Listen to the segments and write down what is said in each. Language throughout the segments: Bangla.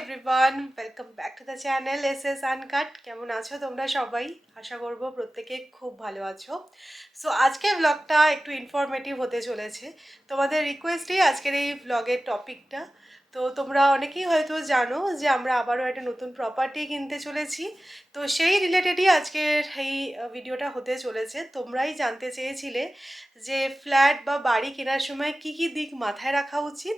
Everyone, welcome back to the channel S uncut. কেমন আছো তোমরা সবাই? আশা করবো প্রত্যেকে খুব ভালো আছো। সো আজকের ব্লগটা একটু ইনফরমেটিভ হতে চলেছে। তোমাদের রিকোয়েস্টেই আজকের এই ব্লগের টপিকটা। তো তোমরা অনেকেই হয়তো জানো যে আমরা আবারও একটা নতুন প্রপার্টি কিনতে চলেছি। তো সেই রিলেটেডই আজকের এই ভিডিওটা হতে চলেছে। তোমরাই জানতে চেয়েছিলে যে ফ্ল্যাট বা বাড়ি কেনার সময় কি কি দিক মাথায় রাখা উচিত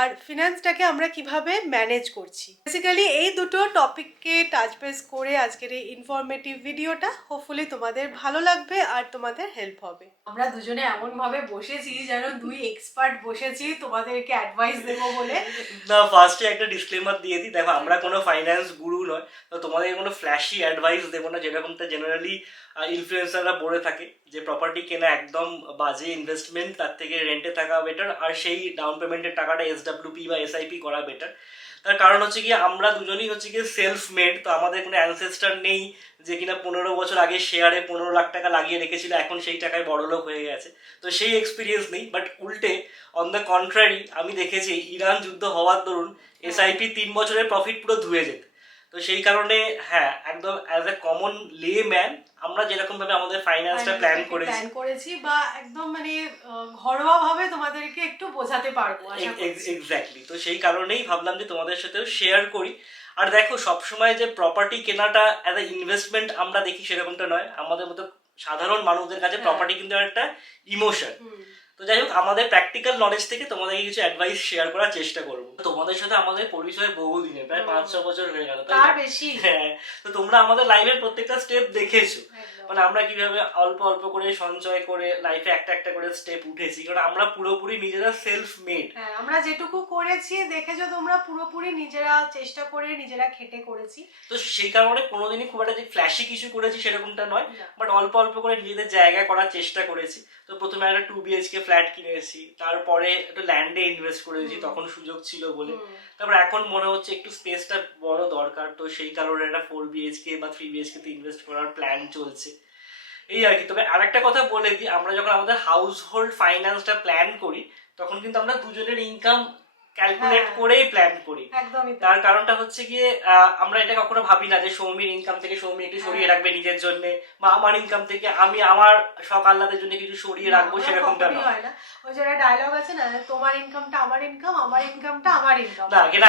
আর ফিনান্সটাকে আমরা কিভাবে ম্যানেজ করছি। বেসিক্যালি এই দুটো টপিককে টাচ বেস করে আজকের এই ইনফরমেটিভ ভিডিওটা হোপফুলি তোমাদের ভালো লাগবে আর তোমাদের হেল্প হবে। আমরা দুজনে এমন ভাবে বসেছি যেন দুই এক্সপার্ট বসেছি তোমাদেরকে অ্যাডভাইস দেবো বলে। না, ফার্স্টে একটা ডিসক্লেমার দিয়ে দিই, দেখো আমরা কোনো ফাইন্যান্স গুরু নয়, তো তোমাদের কোনো ফ্ল্যাশি অ্যাডভাইস দেবো না, যেরকমটা জেনারেলি ইনফ্লুয়েন্সাররা বলে থাকে যে প্রপার্টি কেনা একদম বাজে ইনভেস্টমেন্ট, তার থেকে রেন্টে থাকা বেটার, আর সেই ডাউন পেমেন্টের টাকাটা SWP বা SIP করা বেটার। তার কারণ হচ্ছে কি, আমরা দুজনেই হচ্ছে কি সেলফ মেড, তো আমাদের কোনো অ্যানসেস্টার নেই যে কিনা 15 বছর আগে শেয়ারে 15 লাখ টাকা লাগিয়ে রেখেছিল, এখন সেই টাকায় বড়লোক হয়ে গেছে। তো সেই এক্সপিরিয়েন্স নেই, বাট উল্টে অন দ্য কন্ট্রারি আমি দেখেছি ইরান যুদ্ধ হওয়ার দরুন SIP 3 বছরের প্রফিট পুরো ধুয়ে যেত। তো সেই কারণে হ্যাঁ, একদম অ্যাজ এ কমন লে ম্যান আমরা যেরকম ভাবে আমাদের ফাইন্যান্সটা প্ল্যান করেছি বা একদম মানে ঘরোয়া ভাবে তোমাদেরকে একটু বোঝাতে পারবো। এক্স্যাক্টলি, তো সেই কারণেই ভাবলাম যে তোমাদের সাথেও শেয়ার করি। আর দেখো, সবসময় যে প্রপার্টি কেনাটা অ্যাজ এ ইনভেস্টমেন্ট আমরা দেখি সেরকমটা নয়। আমাদের মতো সাধারণ মানুষদের কাছে প্রপার্টি কিন্তু একটা ইমোশন। তো যাই হোক, আমাদের প্র্যাকটিক্যাল নলেজ থেকে তোমাদেরকে কিছু অ্যাডভাইস শেয়ার করার চেষ্টা করবো। তোমাদের সাথে আমাদের পরিচয় বহুদিনের, প্রায় 5-6 বছর হয়ে গেল, তার বেশি। হ্যাঁ, তো তোমরা আমাদের লাইফের প্রত্যেকটা স্টেপ দেখেছো, মানে আমরা কিভাবে অল্প অল্প করে সঞ্চয় করে লাইফে একটা একটা করে স্টেপ উঠেছি, কারণ আমরা পুরোপুরি নিজেরা সেলফ মেড। হ্যাঁ, আমরা যেটুকু করেছি দেখেছো তোমরা, পুরোপুরি নিজেরা চেষ্টা করে নিজেরা খেটে করেছি। তো সেই কারণে কোনোদিনই খুব একটা যে ফ্ল্যাশি কিছু করেছি সেরকমটা নয়, বাট অল্প অল্প করে নিজেদের জায়গায় করার চেষ্টা করেছি। তো প্রথমে একটা 2 BHK ফ্ল্যাট কিনেছি, তারপরে একটু ল্যান্ডে ইনভেস্ট করেছি, তখন সুযোগ ছিল বলে। তারপর এখন মনে হচ্ছে একটু স্পেসটা বড় দরকার, তো সেই কারণে একটা 4 BHK বা 3 BHK তে ইনভেস্ট করার প্ল্যান চলছে, এই আর কি। তবে আরেকটা কথা বলে দিই, আমরা যখন আমাদের হাউস হোল্ড ফাইন্যান্সটা প্ল্যান করি তখন কিন্তু আমরা দুজনের ইনকাম ক্যালকুলেট করেই প্ল্যান করি। তার কারণটা হচ্ছে গিয়ে আমরা এটা কখনো ভাবি না যে সৌমির ইনকাম থেকে সৌমি একটু সরিয়ে রাখবে নিজের জন্য, বা আমার ইনকাম থেকে আমি আমার শখ আহ্লাদের জন্য কিছু সরিয়ে রাখবো, সেরকমটা নয়। ওই যে ডায়লগ আছে না, তোমার ইনকামটা আমার ইনকাম, আমার ইনকামটা আমার ইনকাম। না, এটা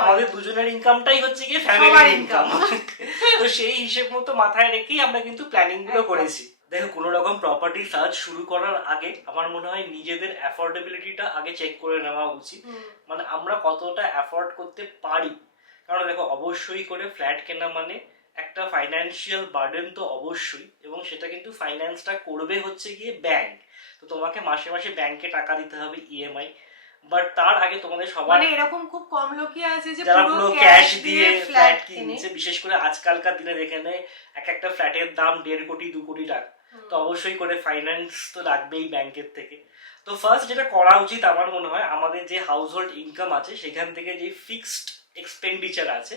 আমাদের দুজনের ইনকামটাই হচ্ছে গিয়ে ফ্যামিলির ইনকাম। তো সেই হিসেব মতো মাথায় রেখেই আমরা কিন্তু প্ল্যানিং গুলো করেছি। দেখো, কোনো রকম প্রপার্টি সার্চ শুরু করার আগে আমার মনে হয় নিজেদের অ্যাফোর্ডেবিলিটিটা আগে চেক করে নেওয়া উচিত, মানে আমরা কতটা অ্যাফোর্ড করতে পারি। কারণ দেখো, অবশ্যই করে ফ্ল্যাট কেনা মানে একটা ফাইন্যান্সিয়াল বার্ডেন তো অবশ্যই, এবং সেটা কিন্তু ফাইন্যান্সটা করবে হচ্ছে গিয়ে ব্যাংক। তো তোমাকে মাসে মাসে ব্যাংকে টাকা দিতে হবে EMI, বাট তার আগে তোমাদের সবার, মানে এরকম খুব কম লোকই আছে যে যারা পুরো ক্যাশ দিয়ে ফ্ল্যাট কিনছে, বিশেষ করে আজকালকার দিনে দেখে নেয় এক একটা ফ্ল্যাটের দাম 1.5 কোটি 2 কোটি টাকা। তো অবশ্যই করে ফাইন্যান্স তো লাগবেই ব্যাংকের থেকে। তো ফার্স্ট যেটা করা উচিত আমার মনে হয়, আমাদের যে হাউস হোল্ড ইনকাম আছে সেখান থেকে যে ফিক্সড এক্সপেন্ডিচার আছে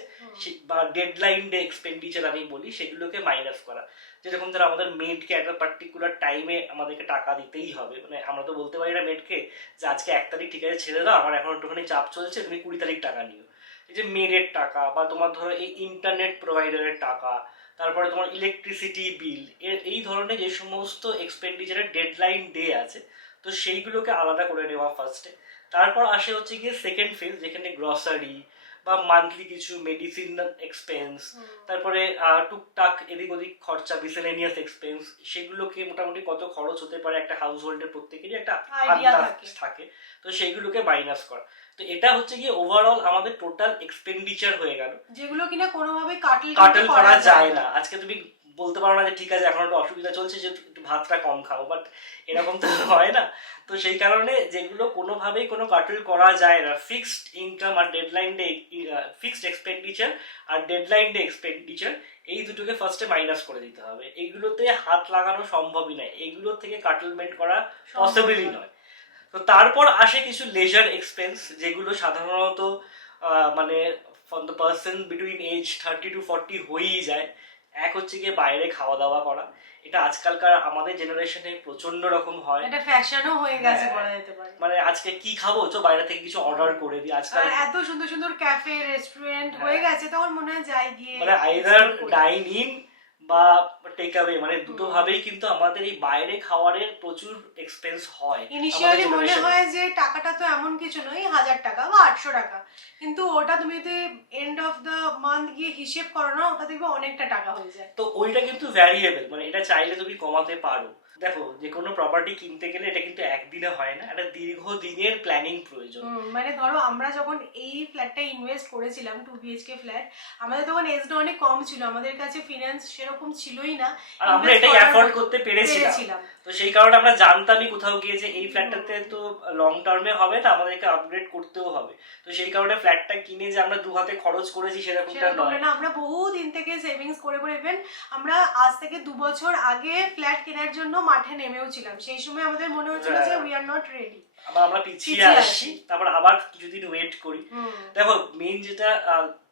বা ডেডলাইন ডে এক্সপেন্ডিচার আমি বলি, সেগুলোকে মাইনাস করা। যেরকম ধরো আমাদের মেডকে একটা পার্টিকুলার টাইমে আমাদেরকে টাকা দিতেই হবে, মানে আমরা তো বলতে পারি না মেডকে যে আজকে 1 তারিখ ঠিক আছে ছেড়ে দাও, আমার এখন একটুখানি চাপ চলছে, তুমি 20 তারিখ টাকা নিও। এই যে মেডের টাকা, বা তোমার ধরো এই ইন্টারনেট প্রোভাইডারের টাকা, তারপরে তোমার ইলেকট্রিসিটি বিল, এই ধরনের যে সমস্ত এক্সপেন্ডিচারের ডেডলাইন ডে আছে, তো সেইগুলোকে আলাদা করে নেওয়া ফার্স্টে। তারপর আসে হচ্ছে গিয়ে সেকেন্ড ফেজ, যেখানে গ্রসারি বা মান্থলি কিছু মেডিসিন এক্সপেন্স, তারপরে টুকটাক এদিক ওদিক খরচা, মিসেলেনিয়াস এক্সপেন্স, সেগুলোকে মোটামুটি কত খরচ হতে পারে একটা হাউস হোল্ডের প্রত্যেকেরই একটা আন্দাজ থাকে, তো সেইগুলোকে মাইনাস করা। তো এটা হচ্ছে গিয়ে ওভারঅল আমাদের টোটাল এক্সপেন্ডিচার হয়ে গেল, যেগুলো কিনা কোনোভাবে কাটল করা যায় না। আজকে তুমি বলতে পারো না যে ঠিক আছে এখন একটু অসুবিধা চলছে যে একটু ভাতটা কম খাও, বাট এরকম তো হয় না। তো সেই কারণে যেগুলো কোনোভাবেই কোনো কাটল করা যায় না, ফিক্সড ইনকাম আর ডেডলাইন ডে, ফিক্সড এক্সপেন্ডিচার আর ডেডলাইন ডে এক্সপেন্ডিচার, এই দুটোকে ফার্স্টে মাইনাস করে দিতে হবে। এইগুলোতে হাত লাগানো সম্ভবই নয়, এইগুলো থেকে কাটলমেন্ট করা পসিবলই নয়। তো তারপর আসে কিছু লেজার এক্সপেন্স, যেগুলো সাধারণত মানে for the person between age 30 to 40 হয়েই যায়। এক হচ্ছে গিয়ে বাইরে খাওয়া দাওয়া করা, এটা আজকালকার আমাদের জেনারেশনে প্রচন্ড রকম হয়। এটা ফ্যাশনও হয়ে গেছে হ্যাঁ, বলা যেতে পারে। মানে আজকে কি খাবো, চো বাইরে থেকে কিছু অর্ডার করে দিই আজকাল। আর এত সুন্দর সুন্দর ক্যাফে রেস্টুরেন্ট হয়ে গেছে, তখন মনে হয় যাই গিয়ে মানে আইদার ডাইন ইন বা টেক অ্যাওয়ে, মানে দুটো ভাবেই কিন্তু আমাদের এই বাইরে খাওয়ারের প্রচুর এক্সপেন্স হয়। ইনিশিয়ালি মনে হয় যে টাকাটা তো এমন কিছু নয়, 1000 টাকা বা 800 টাকা, কিন্তু ওটা তুমি যদি এন্ড অফ দ্য মান্থ গিয়ে হিসেব করো না, ওটা দেখবে অনেকটা টাকা হয়ে যায়। তো ওইটা কিন্তু ভ্যারিয়েবল, মানে এটা চাইলে তুমি কমাতে পারো। দেখো, যে কোনো প্রপার্টি কিনতে গেলে এটা কিন্তু একদিনে হয় না, একটা দীর্ঘদিনের প্ল্যানিং প্রয়োজন। মানে ধরো আমরা যখন এই ফ্ল্যাটটা ইনভেস্ট করেছিলাম 2 বিএইচকে ফ্ল্যাট, আমাদের তখন এজটা অনেক কম ছিল, আমাদের কাছে ফিনান্স সেরকম ছিলই না, আর আমরা এটাই অ্যাফোর্ড করতে পেরেছিলাম। তো সেই কারণে আমরা জানতামই কোথাও গিয়ে যে এই ফ্ল্যাটটাতে তো লং টার্মে হবে না, আমাদেরকে আপগ্রেড করতেও হবে। তো সেই কারণে ফ্ল্যাটটা কিনে যে আমরা দু হাতে খরচ করেছি সেরকমটা নয় না, আমরা বহু দিন থেকে সেভিংস করে করে, ইভেন আমরা আজ থেকে 2 বছর আগে ফ্ল্যাট কেনার জন্য মাঠে নেমেও ছিলাম। সেই সময় আমাদের মনে হচ্ছিল যে উই আর নট রেডি, আমরা পিছিয়ে আসছি, তারপর আবার কিছুদিন ওয়েট করি। দেখো, মেইন যেটা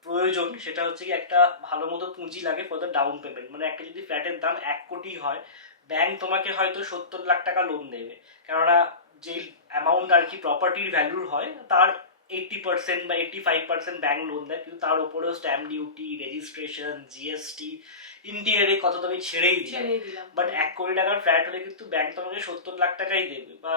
প্রয়োজন সেটা হচ্ছে কি একটা ভালো মতো পুঁজি লাগে ফর দ্য ডাউন পেমেন্ট। মানে একটা যদি ফ্ল্যাটের দাম 1 কোটি হয়, ব্যাংক তোমাকে হয়তো 70 লাখ টাকা লোন দেবে, কেননা যে অ্যামাউন্ট আর কি প্রপার্টির ভ্যালুর হয় তার 80% বা 85% ব্যাংক লোন দেয়, কিন্তু তার উপরেও স্ট্যাম্প ডিউটি, রেজিস্ট্রেশন, জিএসটি, ইন্টিরিয়ারে কত তুমি ছেড়েই দিলাম। বাট 1 কোটি টাকার ফ্ল্যাট হলে কিন্তু ব্যাংক তোমাকে 70 লাখ টাকাই দেবে, বা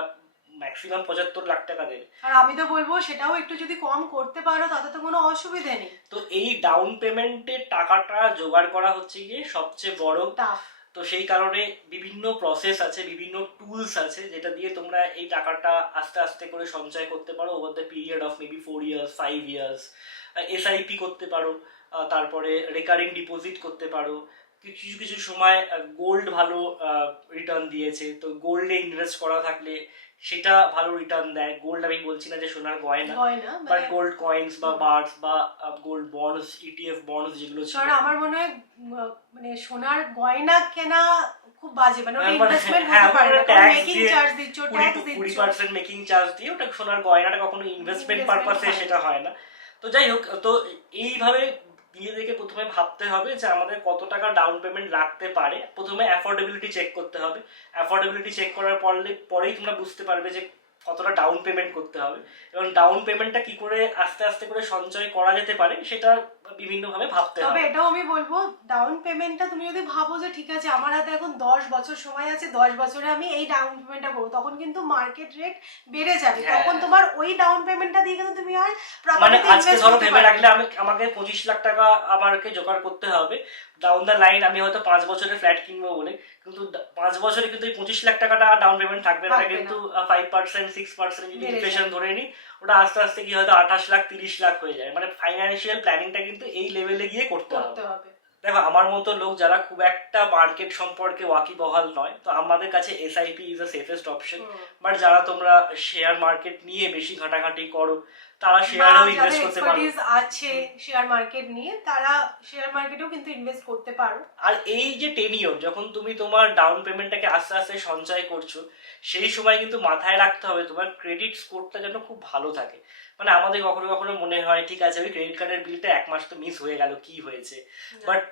ম্যাক্সিমাম 75 লাখ টাকা দেবে। আর আমি তো বলবো সেটাও একটু যদি কম করতে পারো তাতে তো কোনো অসুবিধা নেই। তো এই ডাউন পেমেন্টের টাকাটা জোগাড় করা হচ্ছে গিয়ে সবচেয়ে বড় টাফ। তো সেই কারণে বিভিন্ন প্রসেস আছে, বিভিন্ন টুলস আছে যেটা দিয়ে তোমরা এই টাকাটা আস্তে আস্তে করে সঞ্চয় করতে পারো over the period of maybe 4 years 5 years. SIP করতে পারো, তারপরে রেকারিং ডিপোজিট করতে পারো। কিছু কিছু সময় গোল্ড ভালো রিটার্ন দিয়েছে, তো গোল্ডে ইনভেস্ট করা থাকলে সেটা ভালো রিটার্ন দেয়। গোল্ড আমি বলছি না যে সোনার গয়না, বাট গোল্ড কয়েন্স বা বার্স বা গোল্ড বন্ডস, ইটিএফ বন্ডস যেগুলো ছিল। আমার মনে হয় মানে সোনার গয়না কেনা খুব বাজে, মানে ওটা ইনভেস্টমেন্ট হতে পারে না, কারণ মেকিং চার্জ দিচ্ছ, ট্যাক্স দিচ্ছ, 20% মেকিং চার্জ দিয়ে ওটা সোনার গয়নাটা কখনো ইনভেস্টমেন্ট পারপাসে সেটা হয় না। তো যাই হোক, তো এইভাবে নিজেদেরকে প্রথমে ভাবতে হবে যে আমাদের কত টাকা ডাউন পেমেন্ট লাগতে পারে। প্রথমে অ্যাফোর্ডেবিলিটি চেক করতে হবে। অ্যাফোর্ডেবিলিটি চেক করার পরেই তোমরা বুঝতে পারবে যে কতটা ডাউন পেমেন্ট করতে হবে, এবং ডাউন পেমেন্টটা কি করে আস্তে আস্তে করে সঞ্চয় করা যেতে পারে সেটা বিভিন্নভাবে ভাবতে হবে। তবে এটাও আমি বলবো, ডাউন পেমেন্টটা তুমি যদি ভাবো যে ঠিক আছে আমার হাতে এখন 10 বছর সময় আছে, 10 বছরে আমি এই ডাউন পেমেন্টটা করবো, তখন কিন্তু মার্কেট রেট বেড়ে যাবে, তখন তোমার ওই ডাউন পেমেন্টটা দিয়ে কিন্তু তুমি আর মানে আজকে ধরো ভেবে রাখলে আমাকে 25 লাখ টাকা আমাকে জোগাড় করতে হবে, ডাউন দ্য লাইন আমি হয়তো 5 বছরে ফ্ল্যাট কিনবো বলে, কিন্তু 5 বছরে কিন্তু এই 25 লাখ টাকাটা ডাউন পেমেন্ট থাকবে না, কিন্তু 5% 6% যদি ইনফ্লেশন ধরে নিই, ওটা আস্তে আস্তে কি হয়তো 28 লাখ 30 লাখ হয়ে যায়। মানে ফাইন্যান্সিয়াল প্ল্যানিংটা কিন্তু এই লেভেলে গিয়ে করতে হবে। দেখো, আমার মতো লোক যারা খুব একটা মার্কেট সম্পর্কে ওয়াকিবহাল নয়, তো আমাদের কাছে SIP is the safest option. But যারা তোমরা শেয়ার মার্কেট নিয়ে বেশি ঘাটাঘাটি করো, তারা শেয়ারেও ইনভেস্ট করতে পারো, আছে শেয়ার মার্কেট নিয়ে, তারা শেয়ার মার্কেটেও কিন্তু ইনভেস্ট করতে পারো। আর এই যে টেনিওর, যখন তুমি তোমার ডাউন পেমেন্টটাকে আস্তে আস্তে সঞ্চয় করছো, সেই সময় কিন্তু মাথায় রাখতে হবে তোমার ক্রেডিট স্কোরটা যেন খুব ভালো থাকে। মানে আমাদের কখনো কখনো মনে হয় ঠিক আছে ওই ক্রেডিট কার্ডের বিলটা 1 মাস তো মিস হয়ে গেল, কি হয়েছে, বাট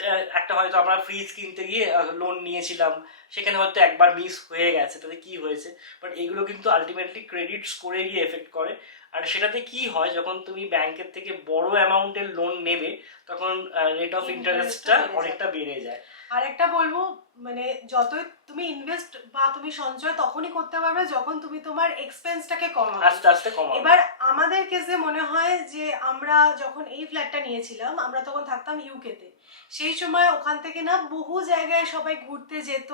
একটা হয়তো আমরা ফ্রিজ কিনতে গিয়ে লোন নিয়েছিলাম, সেখানে হয়তো একবার মিস হয়ে গেছে, তাতে কি হয়েছে। বাট এগুলো কিন্তু আলটিমেটলি ক্রেডিট স্কোরে গিয়ে এফেক্ট করে। আর সেটাতে কি হয়, যখন তুমি ব্যাংকের থেকে বড় অ্যামাউন্টের লোন নেবে তখন রেট অফ ইন্টারেস্টটা অনেকটা বেড়ে যায়। আর একটা বলবো, মানে যতই তুমি ইনভেস্ট বা তুমি সঞ্চয় তখনই করতে পারবে যখন তুমি তোমার এক্সপেন্সটাকে কমাবে, আস্তে আস্তে কমাবে। এবার আমাদের কেসে মনে হয় যে আমরা যখন এই ফ্ল্যাটটা নিয়েছিলাম, আমরা তখন থাকতাম ইউকেতে, সেই সময় ওখান থেকে না বহু জায়গায় সবাই ঘুরতে যেত।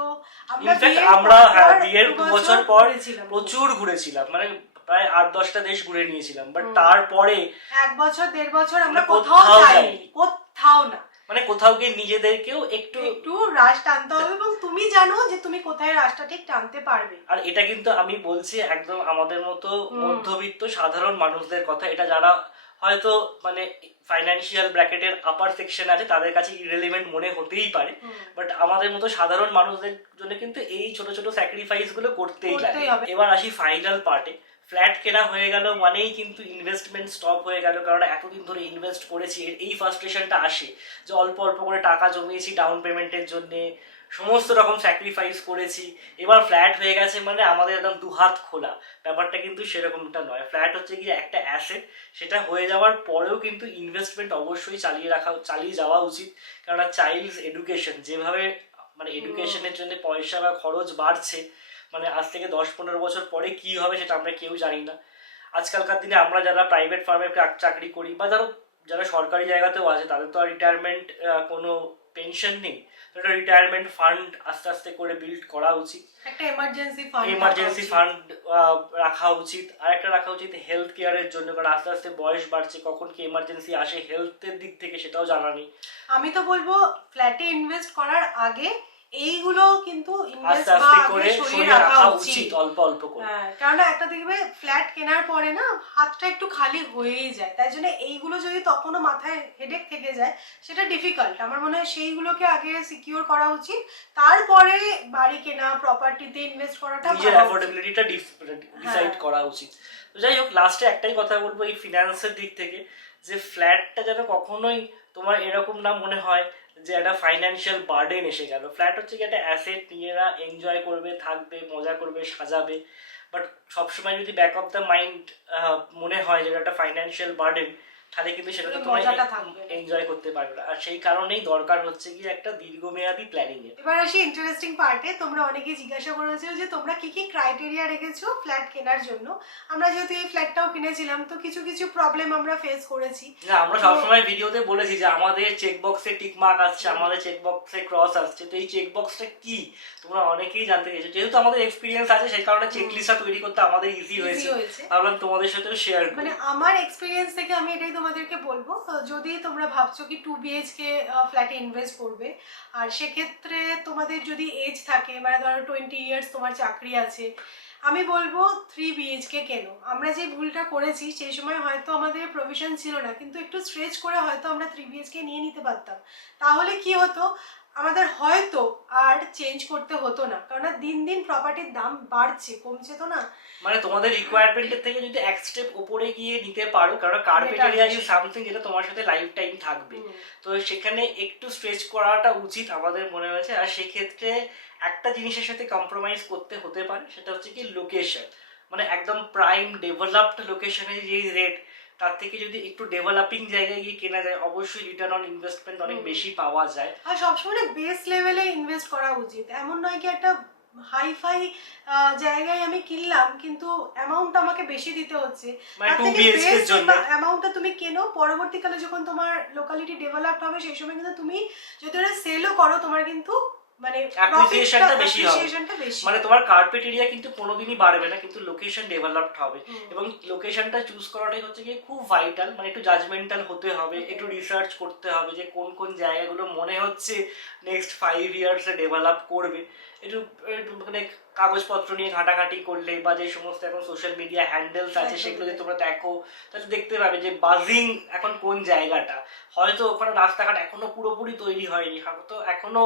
আমরা বিয়ের 2 বছর পর প্রচুর ঘুরেছিলাম, মানে প্রায় 8-10টা দেশ ঘুরে নিয়েছিলাম। বাট তারপরে 1 বছর 1.5 বছর আমরা কোথাও যাইনি, কোথাও না। মানে কোথাও গিয়ে নিজেদেরকেও একটু রাশ টানতে হবে, এবং তুমি জানো যে তুমি কোথায় রাশটা ঠিক টানতে পারবে। আর এটা কিন্তু আমি বলছি একদম আমাদের মতো মধ্যবিত্ত সাধারণ মানুষদের কথা। এটা যারা হয়তো মানে ফাইন্যান্সিয়াল ব্র্যাকেটের আপার সেকশন আছে তাদের কাছে ইররিলেভেন্ট মনে হতেই পারে, বাট আমাদের মতো সাধারণ মানুষদের জন্য কিন্তু এই ছোট ছোট স্যাক্রিফাইস গুলো করতেই লাগে। এবার আসি ফাইনাল পার্টে। ফ্ল্যাট কেনা হয়ে গেল মানেই কিন্তু ইনভেস্টমেন্ট স্টপ হয়ে গেল, কারণ এতদিন ধরে ইনভেস্ট করেছি, এই ফার্স্ট্রেশনটা আসে যে অল্প অল্প করে টাকা জমিয়েছি ডাউন পেমেন্টের জন্য, সমস্ত রকম স্যাক্রিফাইস করেছি, এবার ফ্ল্যাট হয়ে গেছে মানে আমাদের একদম দুহাত খোলা। ব্যাপারটা কিন্তু সেরকমটা নয়। ফ্ল্যাট হচ্ছে গিয়ে একটা অ্যাসেট, সেটা হয়ে যাওয়ার পরেও কিন্তু ইনভেস্টমেন্ট অবশ্যই চালিয়ে যাওয়া উচিত। কারণ চাইল্ডস এডুকেশন যেভাবে মানে এডুকেশনের জন্য পয়সা বা খরচ বাড়ছে, মানে আজ থেকে 10-15 বছর পরে কি হবে সেটা আমরা কেউ জানি না। আজকালকার দিনে আমরা যারা প্রাইভেট ফার্মে চাকরি করি বা যারা সরকারি জায়গাতেও আছে, তাদের তো আর রিটায়ারমেন্ট কোনো পেনশন নেই, তো একটা রিটায়ারমেন্ট ফান্ড আস্তে আস্তে করে বিল্ড করা উচিত, একটা এমার্জেন্সি ফান্ড রাখা উচিত। আর একটা রাখা উচিত হেলথ কেয়ারের জন্য, কারণ আস্তে আস্তে বয়স বাড়ছে, কখন কি এমার্জেন্সি আসে হেলথের দিক থেকে সেটাও জানা নেই। আমি তো বলবো ফ্ল্যাটে ইনভেস্ট করার আগে এইগুলো কিন্তু আস্তে আস্তে করে সরিয়ে রাখা উচিত অল্প অল্প করে। কারণ একটা দেখবে ফ্ল্যাট কেনার পরে না হাতটা একটু খালি হয়েই যায়, তাই জন্য এইগুলো যদি তখনও মাথায় হেডেক থেকে যায় সেটা ডিফিকাল্ট। আমার মনে হয় সেইগুলোকে আগে সিকিউর করা উচিত, তারপরে বাড়ি কেনা প্রপার্টিতে ইনভেস্ট করাটা নিজের অ্যাফোর্ডেবিলিটিটা ডিসাইড করা উচিত। তো যাই হোক, লাস্টে একটাই কথা বলবো এই ফিনান্সের দিক থেকে, যে ফ্ল্যাটটা যেন কখনোই তোমার এরকম না মনে হয় যে একটা ফাইন্যান্সিয়াল বার্ডেন এসে গেল। ফ্ল্যাট হচ্ছে কি একটা অ্যাসেট, নিজেরা এনজয় করবে, থাকবে, মজা করবে, সাজাবে, বাট সবসময় যদি ব্যাক অফ দ্য মাইন্ড মনে হয় যে একটা ফাইন্যান্সিয়াল বার্ডেন, তাহলে কিন্তু সেটা তোমরা এনজয় করতে পারবে না। আর সেই কারণেই দরকার হচ্ছে কি একটা দীর্ঘমেয়াদী প্ল্যানিং এর। এবার আসি ইন্টারেস্টিং পার্টে। তোমরা অনেকেই জিজ্ঞাসা করেছো যে তোমরা কি কি ক্রাইটেরিয়া রেখেছো ফ্ল্যাট কেনার জন্য। আমরা যেহেতু এই ফ্ল্যাটটাও কিনেছিলাম তো কিছু কিছু প্রবলেম আমরা ফেস করেছি। না, আমরা সবসময় ভিডিওতে বলেছি যে আমাদের চেক বক্সে টিক মার্ক আসছে, আমাদের চেক বক্সে ক্রস আসছে। তো এই চেক বক্সটা কি তোমরা অনেকেই জানতে চেয়েছো। যেহেতু আমাদের এক্সপিরিয়েন্স আছে সেই কারণে চেক লিস্টটা তৈরি করতে আমাদের ইজি হয়েছে, ভাবলাম তোমাদের সাথেও শেয়ার করি। মানে আমার এক্সপিরিয়েন্স থেকে আমি এটাই তোমাদেরকে বলবো, যদি তোমরা ভাবছো কি 2 BHK ফ্ল্যাটে ইনভেস্ট করবে, আর সেক্ষেত্রে তোমাদের যদি এজ থাকে মানে ধরো 20 ইয়ার্স তোমার চাকরি আছে, আমি বলবো 3 BHK কেন। আমরা যে ভুলটা করেছি সেই সময় হয়তো আমাদের প্রভিশন ছিল না, কিন্তু একটু স্ট্রেচ করে হয়তো আমরা 3 BHK নিয়ে নিতে পারতাম। তাহলে কি হতো, আমাদের হয়তো আর চেঞ্জ করতে হতো না, কারণ দিন দিন প্রপার্টির দাম বাড়ছে, কমছে তো না। মানে তোমাদের রিকোয়ারমেন্টের থেকে যদি এক স্টেপ উপরে গিয়ে নিতে পারো, কারণ কার্পেট এরিয়া ইজ সামথিং যেটা তোমার সাথে লাইফ টাইম থাকবে, তো সেখানে একটু স্ট্রেচ করাটা উচিত আমাদের মনে হয়েছে। আর সেই ক্ষেত্রে একটা জিনিসের সাথে কম্প্রোমাইজ করতে হতে পারে, সেটা হচ্ছে কি লোকেশন। মানে একদম প্রাইম ডেভেলপড লোকেশনে যে রেট, তার থেকে যদি একটু ডেভেলপিং জায়গায় গিয়ে কেনা যায়, অবশ্যই রিটার্ন অন ইনভেস্টমেন্ট অনেক বেশি পাওয়া যায়। আর সবসময় বেস লেভেলে ইনভেস্ট করা উচিত। এমন নয় কি একটা হাইফাই জায়গায় আমি কিনলাম কিন্তু অ্যামাউন্ট আমাকে বেশি দিতে হচ্ছে, মানে 2 BHK এর জন্য অ্যামাউন্টটা তুমি কেনো, পরবর্তীকালে যখন তোমার লোকালিটি ডেভেলপড হবে সেই সময় কিন্তু তুমি যদি ওটা সেলও করো তোমার কিন্তু মানে অ্যাপ্রিসিয়েশনটা বেশি হবে। মানে তোমার কার্পেট এরিয়া কিন্তু কোনোদিনই বাড়বে না, কিন্তু লোকেশন ডেভেলপড হবে। এবং লোকেশনটা চুজ করাটাই হচ্ছে কি খুব ভাইটাল। মানে একটু জাজমেন্টাল হতে হবে, একটু রিসার্চ করতে হবে যে কোন কোন জায়গাগুলো মনে হচ্ছে নেক্সট 5 ইয়ার্সে ডেভেলপ করবে। একটু মানে কাগজপত্র নিয়ে ঘাটাঘাটি করলে বা যে সমস্ত এখন সোশ্যাল মিডিয়া হ্যান্ডেলস আছে সেগুলো যদি তোমরা দেখো, তাহলে দেখতে পাবে যে বাজিং এখন কোন জায়গাটা। হয়তো ওখানে রাস্তাঘাট এখনো পুরোপুরি তৈরি হয়নি, হয়তো এখনো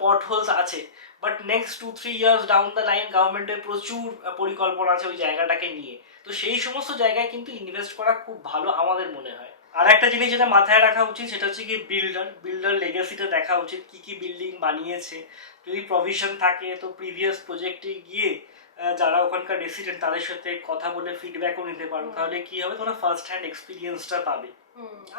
পটহোলস আছে, but next 2-3 years down the line গভর্নমেন্টের প্রচুর পরিকল্পনা আছে ওই জায়গাটাকে নিয়ে। তো সেই সমস্ত জায়গায় কিন্তু ইনভেস্ট করা খুব ভালো আমাদের মনে হয়। আর একটা জিনিস যেটা মাথায় রাখা উচিত সেটা হচ্ছে কি বিল্ডার লেগেসিটা দেখা উচিত, কি কি বিল্ডিং বানিয়েছে। যদি প্রভিশন থাকে তো প্রিভিয়াস প্রজেক্টে গিয়ে যারা ওখানকার রেসিডেন্ট তাদের সাথে কথা বলে ফিডব্যাকও নিতে পারো, তাহলে কি হবে তোমরা ফার্স্ট হ্যান্ড এক্সপিরিয়েন্সটা পাবে।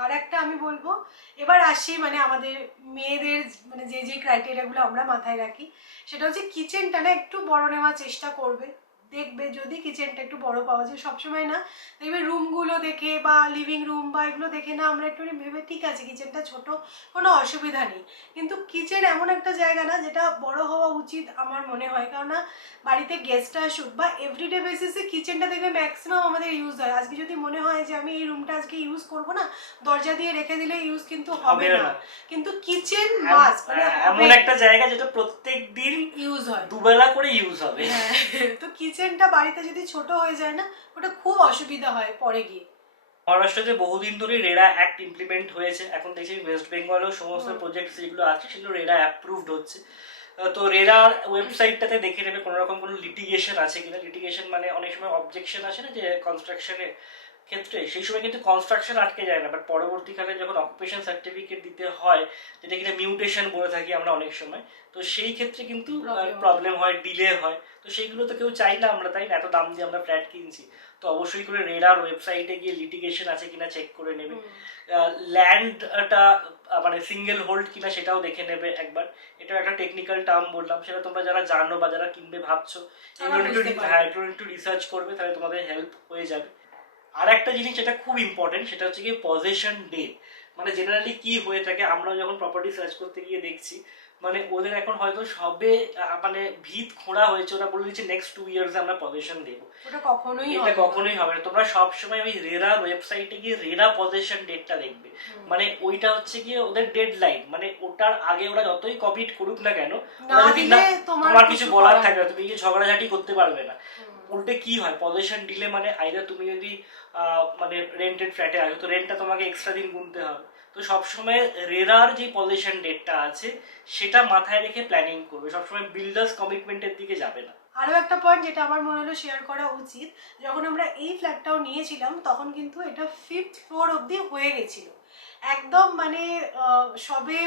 আর একটা আমি বলবো, এবার আসি মানে আমাদের মেয়েদের মানে যে যে ক্রাইটেরিয়াগুলো আমরা মাথায় রাখি, সেটা হচ্ছে কিচেনটা না একটু বড় নেওয়ার চেষ্টা করবে। দেখবে যদি কিচেনটা একটু বড় পাওয়া যায়, সবসময় না দেখবে রুমগুলো দেখে বা লিভিং রুম বা এগুলো দেখে না আমরা একটু ভেবে ঠিক আছে কিচেনটা ছোট, কোনো অসুবিধা নেই, কিন্তু কিচেন এমন একটা জায়গা না যেটা বড় হওয়া উচিত আমার মনে হয়। কারণ না বাড়িতে গেস্ট আসুক বা এভরিডে বেসিসে কিচেনটা দেখবে ম্যাক্সিমাম আমাদের ইউজ হয়। আজকে যদি মনে হয় যে আমি এই রুমটা আজকে ইউজ করবো না, দরজা দিয়ে রেখে দিলে ইউজ কিন্তু হবে না, কিন্তু কিচেন মাস্ট মানে এমন একটা জায়গা যেটা প্রত্যেক দিন ইউজ হয়, দুবেলা করে ইউজ হবে। তো কিচেনটা বাড়িতে যদি ছোট হয়ে যায় না ওটা খুব অসুবিধা হয় পরে গিয়ে। মহারাষ্ট্রতে বহুদিন ধরে রেরা অ্যাক্ট ইমপ্লিমেন্ট হয়েছে, এখন দেখছি ওয়েস্ট বেঙ্গলেও সমস্ত প্রজেক্ট যেগুলো আছে সেগুলো রেরা অ্যাপ্রুভড হচ্ছে। তো রেরার ওয়েবসাইটটাতে দেখে নেবে কোনো রকম কোনো লিটিগেশন আছে কিনা। লিটিগেশন মানে অনেক সময় অবজেকশন আসে না যে কনস্ট্রাকশনের ক্ষেত্রে, সেই সময় কিন্তু কনস্ট্রাকশন আটকে যায় না, বাট পরবর্তীকালে যখন অকুপেশন সার্টিফিকেট দিতে হয়, যেটা কিনা মিউটেশন বলে থাকি আমরা অনেক সময়, তো সেই ক্ষেত্রে কিন্তু প্রবলেম হয়, ডিলে হয়। তো সেইগুলো তো কেউ চাই না আমরা, তাই না? এত দাম দিয়ে আমরা ফ্ল্যাট কিনছি, তো অবশ্যই করে রেরার ওয়েবসাইটে গিয়ে লিটিগেশন আছে কিনা চেক করে নেবে। ল্যান্ডটা মানে সিঙ্গেল হোল্ড কিনা সেটাও দেখে নেবে একবার। এটা একটা টেকনিক্যাল টার্ম বললাম, সেটা তোমরা যারা জানো বা যারা কিনবে ভাবছো এগুলো একটু রিসার্চ করবে, তাহলে তোমাদের হেল্প হয়ে যাবে। আর একটা জিনিস যেটা খুব ইম্পর্টেন্ট, সেটা হচ্ছে কি পজেশন ডেট। মানে জেনারেলি কি হয়ে থাকে, আমরা যখন প্রপার্টি সার্চ করতে গিয়ে দেখছি, মানে ওদের এখন হয়তো সবে মানে ভিত খোঁড়া হয়েছে, ওরা বলে দিচ্ছে নেক্সট 2 ইয়ার্স আমরা পজেশন দেবো। এটা কখনোই হবে না। তোমরা সবসময় ওই রেরা ওয়েবসাইটে গিয়ে রেরা পজেশন ডেটটা দেখবে। মানে ওইটা হচ্ছে গিয়ে ওদের ডেডলাইন, মানে ওটার আগে ওরা যতই কপিট করুক না কেন, তোমার কিছু বলার থাকে না, তুমি ঝগড়াঝাটি করতে পারবে না। উল্টে কি হয়, পজেশন ডিলে মানে আইদার তুমি যদি মানে রেন্টেড ফ্ল্যাটে আসো, তো রেন্টটা তোমাকে এক্সট্রা দিন গুনতে হবে। তো সবসময় রেরার যে পজেশন ডেটটা আছে সেটা মাথায় রেখে প্ল্যানিং করবে, সবসময় বিল্ডার্স কমিটমেন্টের দিকে যাবে না। আরও একটা পয়েন্ট যেটা আমার মনে হলো শেয়ার করা উচিত, যখন আমরা এই ফ্ল্যাটটাও নিয়েছিলাম তখন কিন্তু এটা 5th ফ্লোর অবধি হয়ে গেছিল একদম, মানে সবে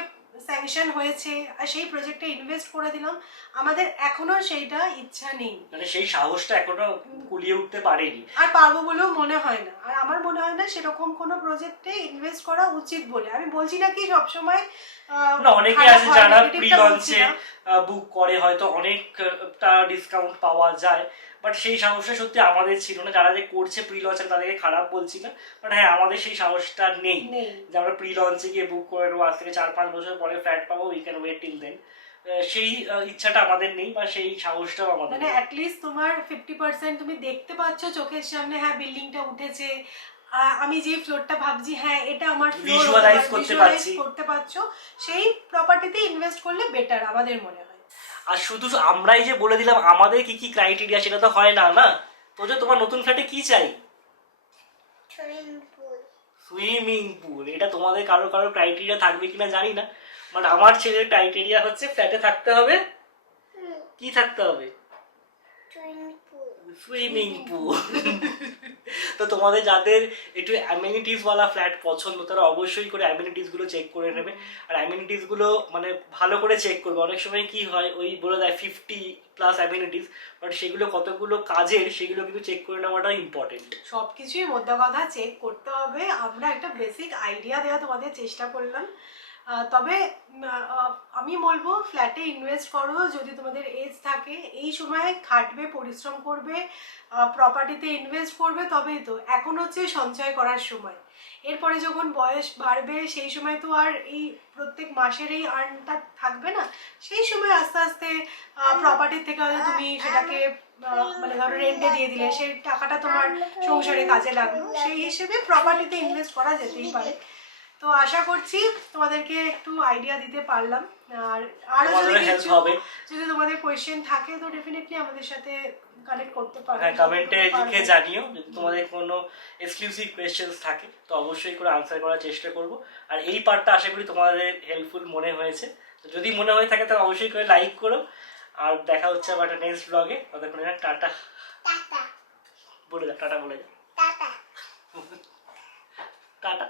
স্যাংশন হয়েছে আর সেই প্রজেক্টে ইনভেস্ট করে দিলাম, আমাদের এখনো সেইটা ইচ্ছা নেই, মানে সেই সাহসটা এখনো কুলিয়ে উঠতে পারেনি আর পারবো বলেও মনে হয় না। আর আমার মনে হয় না সেরকম কোনো প্রজেক্টে ইনভেস্ট করা উচিত বলে। আমি বলছি না কি সবসময়, না, অনেকে আছে যারা প্রি লঞ্চে বুক করে, হয়তো অনেকটা ডিসকাউন্ট পাওয়া যায়, বাট সেই সাহসটা সত্যি আমাদের ছিল না। যারা যে করছে প্রি লঞ্চে তাদেরকে খারাপ বলছি না, বাট হ্যাঁ আমাদের সেই সাহসটা নেই যে আমরা প্রি লঞ্চে গিয়ে বুক করে নেবো, আজ থেকে 4-5 বছর পরে ফ্ল্যাট পাবো, we can wait till then. সেই ইচ্ছাটা আমাদের নেই, বা সেই সাহসটাও আমাদের, মানে অ্যাটলিস্ট তোমার 50% তুমি দেখতে পাচ্ছ চোখের সামনে, হ্যাঁ বিল্ডিংটা উঠেছে, আমি যে ফ্লোরটা ভাবছি হ্যাঁ এটা আমার ফ্লোর, ভিজুয়ালাইজ করতে পারছো, সেই প্রপার্টিতে ইনভেস্ট করলে বেটার আমাদের মনে হয়। আর শুধু আমরাই যে বলে দিলাম আমাদের কি কি ক্রাইটেরিয়া, সেটা তো হয় না। না তো, যে তোমার নতুন ফ্ল্যাটে কি চাই? Swimming pool. এটা তোমাদের কারো কারো ক্রাইটেরিয়া থাকবে কিনা জানি না, বাট আমার ছেলের ক্রাইটেরিয়া হচ্ছে ফ্ল্যাটে থাকতে হবে, কি থাকতে হবে? Swimming pool. তো তোমাদের যাদের একটু অ্যামিনিটিস ওয়ালা ফ্ল্যাট পছন্দ, তারা অবশ্যই করে অ্যামিনিটিস গুলো চেক করে নেবে। আর অ্যামিনিটিস গুলো মানে ভালো করে চেক করবে। অনেক সময় কি হয়, ওই বলে দেয় 50+ অ্যামিনিটিস, বাট সেগুলো কতগুলো কাজের সেগুলো কিন্তু চেক করে নেওয়াটা ইম্পর্টেন্ট। সবকিছুই মধ্যে কথা চেক করতে হবে। আমরা একটা বেসিক আইডিয়া দেওয়া তোমাদের চেষ্টা করলাম, তবে আমি বলবো ফ্ল্যাটে ইনভেস্ট করো যদি তোমাদের এজ থাকে, এই সময় খাটবে, পরিশ্রম করবে, প্রপার্টিতে ইনভেস্ট করবে, তবেই তো। এখন হচ্ছে সঞ্চয় করার সময়, এরপরে যখন বয়স বাড়বে সেই সময় তো আর এই প্রত্যেক মাসের এই আর্নটা থাকবে না, সেই সময় আস্তে আস্তে প্রপার্টির থেকে হয়তো তুমি সেটাকে মানে ধরো রেন্টে দিয়ে দিলে, সেই টাকাটা তোমার সংসারে কাজে লাগলো, সেই হিসেবে প্রপার্টিতে ইনভেস্ট করা যেতেই পারে। তো আশা করছি তোমাদেরকে একটু আইডিয়া দিতে পারলাম। আর আরো যদি তোমাদের কোয়েশ্চেন থাকে তো ডেফিনেটলি আমাদের সাথে কানেক্ট করতে পারো। হ্যাঁ, কমেন্টে লিখে জানিও যদি তোমাদের কোনো এক্সক্লুসিভ কোয়েশ্চেনস থাকে, তো অবশ্যই করে আনসার করার চেষ্টা করব। আর এই পার্টটা আশা করি তোমাদের হেল্পফুল মনে হয়েছে। তো যদি মনে হয়ে থাকে তাহলে অবশ্যই করে লাইক করো। আর দেখা হচ্ছে আবার একটা নেক্সট ব্লগে। ততক্ষণ টাটা বলে দাও, টাটা বলে দাও, টাটা টাটা।